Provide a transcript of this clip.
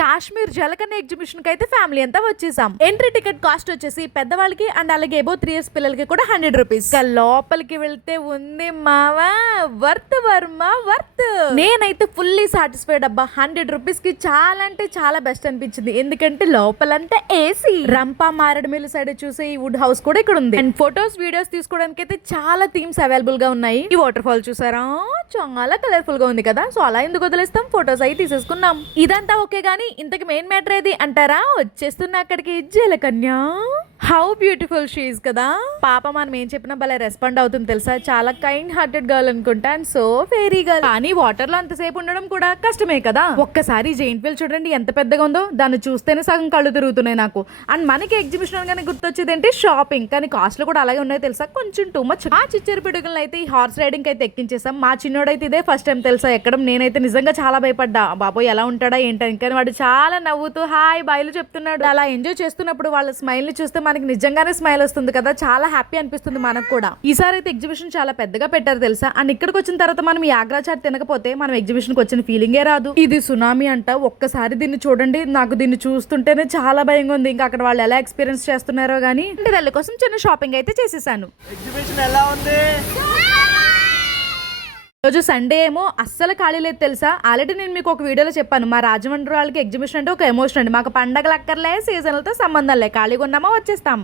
Kashmir జలకన్న exhibition కి అయితే family అంతా వచ్చేసాం. ఎంట్రీ టికెట్ కాస్ట్ వచ్చేసి పెద్దవాళ్ళకి అండ్ అలాగే ఎబో 3 years పిల్లలకి కూడా 100 రూపీస్. లోపలికి వెళ్తే ఉంది మావా వర్త్ వర్మ వర్త్. నేనైతే ఫుల్లీ సాటిస్ఫైడ్ అబ్బా. 100 రూపీస్ కి చాలా అంటే చాలా బెస్ట్ అనిపించింది. ఎందుకంటే లోపలంతా ఏసీ. రంపా మారేడుమిల్లి సైడ్ చూసే ఈ వుడ్ హౌస్ కూడా ఇక్కడ ఉంది. అండ్ ఫొటోస్ వీడియోస్ తీసుకోవడానికి అయితే చాలా థీమ్స్ అవైలబుల్ గా ఉన్నాయి. ఈ వాటర్ ఫాల్ చూసారా, చాలా కలర్ఫుల్ గా ఉంది కదా. సో అలా ఎందుకు వదిలేస్తాం, ఫొటోస్ అయితే తీసేసుకున్నాం. ఇదంతా ఓకే గానీ ఇంతకి మెయిన్ మ్యాటర్ ఏది అంటారా, వచ్చేస్తున్నా అక్కడికి జలకన్య. హౌ బ్యూటిఫుల్ షీ ఈస్ కదా. పాప మనం ఏం చెప్పినా భలే రెస్పాండ్ అవుతుంది తెలుసా. చాలా కైండ్ హార్టెడ్ గర్ల్ అనుకుంటా అండ్ సో ఫెరీ గర్ల్. కానీ వాటర్ లో అంతసేపు ఉండడం కూడా కష్టమే కదా. ఒక్కసారి జైంట్ వీల్ చూడండి ఎంత పెద్దగా ఉందో. దాన్ని చూస్తేనే సగం కళ్ళు తిరుగుతున్నాయి నాకు. అండ్ మనకి ఎగ్జిబిషన్ గానీ గుర్తొచ్చేది ఏంటి, షాపింగ్. కానీ కాస్ట్లు కూడా అలాగే ఉన్నాయి తెలుసా, కొంచెం టూ మచ్. మా చిచ్చరి పిడుగులను అయితే ఈ హార్స్ రైడింగ్ అయితే ఎక్కించేసాం. మా చిన్నోడైతే ఇదే ఫస్ట్ టైం తెలుసా ఎక్కడం. నేనైతే నిజంగా చాలా భయపడ్డా, బాబోయ్ ఎలా ఉంటాడా ఏంటని. కానీ వాడు చాలా నవ్వుతూ హాయ్ బాయ్లు చెప్తున్నాడు. అలా ఎంజాయ్ చేస్తున్నప్పుడు వాళ్ళ స్మైల్ ని చూస్తే మనకి నిజంగానే స్మైల్ వస్తుంది కదా, చాలా హ్యాపీ అనిపిస్తుంది మనకు కూడా. ఈసారి అయితే ఎగ్జిబిషన్ చాలా పెద్దగా పెట్టారు తెలుసా. అండ్ ఇక్కడికి వచ్చిన తర్వాత మనం ఈ ఆగ్రా చాట్ తినకపోతే మనం ఎగ్జిబిషన్ కి వచ్చిన ఫీలింగే రాదు. ఇది సునామీ అంట. ఒక్కసారి దీన్ని చూడండి, నాకు దీన్ని చూస్తుంటేనే చాలా భయంగా ఉంది. ఇంకా అక్కడ వాళ్ళు ఎలా ఎక్స్పీరియన్స్ చేస్తున్నారో గానీ. అంటే వాళ్ళ కోసం చిన్న షాపింగ్ అయితే చేసేసాను. ఎగ్జిబిషన్ ఎలా ఉంది? రోజు సండే ఏమో అస్సలు ఖాళీ లేదు తెలుసా. ఆల్రెడీ నేను మీకు ఒక వీడియోలో చెప్పాను, మా రాజమండ్రి వాళ్ళకి ఎగ్జిబిషన్ అంటే ఒక ఎమోషన్ అండి. మాకు పండగలు అక్కర్లే, సీజన్లతో సంబంధం లే, ఖాళీగా ఉన్నామా వచ్చేస్తాం.